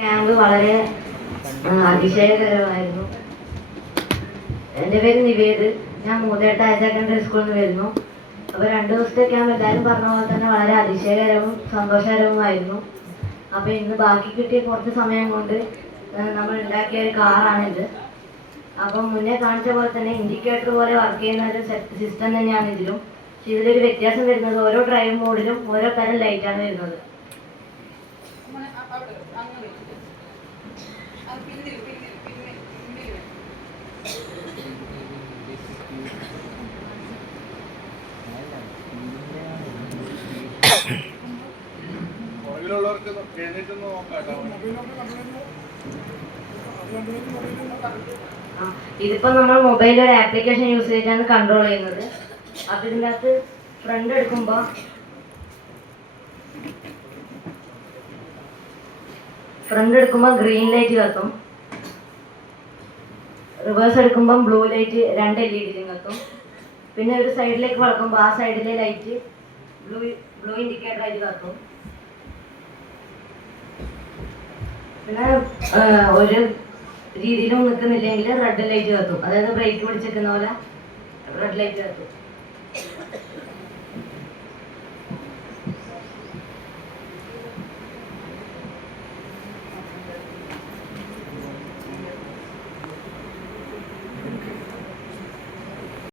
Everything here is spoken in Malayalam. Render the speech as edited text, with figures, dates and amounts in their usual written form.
ക്യാമ്പ് വളരെ അതിശയകരമായിരുന്നു. എൻ്റെ പേര് നിവേദ്. ഞാൻ മൂതേട്ട ഹയർ സെക്കൻഡറി സ്കൂളിൽ നിന്ന് വരുന്നു. അപ്പോൾ 2 ദിവസത്തെ ക്യാമ്പ് എല്ലാവരും പറഞ്ഞ പോലെ തന്നെ വളരെ അതിശയകരവും സന്തോഷകരവുമായിരുന്നു. അപ്പോൾ ഇന്ന് ബാക്കി കിട്ടിയ കുറച്ച് സമയം കൊണ്ട് നമ്മൾ ഉണ്ടാക്കിയ ഒരു കാറാണിത്. അപ്പം മുന്നേ കാണിച്ച പോലെ തന്നെ ഇൻഡിക്കേറ്റർ പോലെ വർക്ക് ചെയ്യുന്ന ഒരു സിസ്റ്റം തന്നെയാണ് ഇതിലും. പക്ഷെ ഇതിലൊരു വ്യത്യാസം വരുന്നത് ഓരോ ഡ്രൈവ് മോഡിലും ഓരോ തരം ലൈറ്റാണ് വരുന്നത്. ഇതിപ്പോ നമ്മൾ മൊബൈലിൽ ഒരു ആപ്ലിക്കേഷൻ യൂസ് ചെയ്തിട്ടാണ് കൺട്രോൾ ചെയ്യുന്നത്. അപ്പൊ ഇതിനകത്ത് ഫ്രണ്ട് എടുക്കുമ്പോൾ ഗ്രീൻ ലൈറ്റ് കത്തും, റിവേഴ്സ് എടുക്കുമ്പോൾ ബ്ലൂ ലൈറ്റ് 2 LED കത്തും. പിന്നെ ഒരു സൈഡിലേക്ക് വളക്കുമ്പോൾ ആ സൈഡിലെ ലൈറ്റ് ബ്ലൂ ഇൻഡിക്കേറ്റർ ആയിട്ട് കത്തും. പിന്നെ ഒരു രീതിയിലും നിൽക്കുന്നില്ലെങ്കിൽ റെഡ് ലൈറ്റ് കത്തും, അതായത് ബ്രേക്ക് പിടിച്ചിരിക്കുന്ന പോലെ റെഡ് ലൈറ്റ് കത്തും.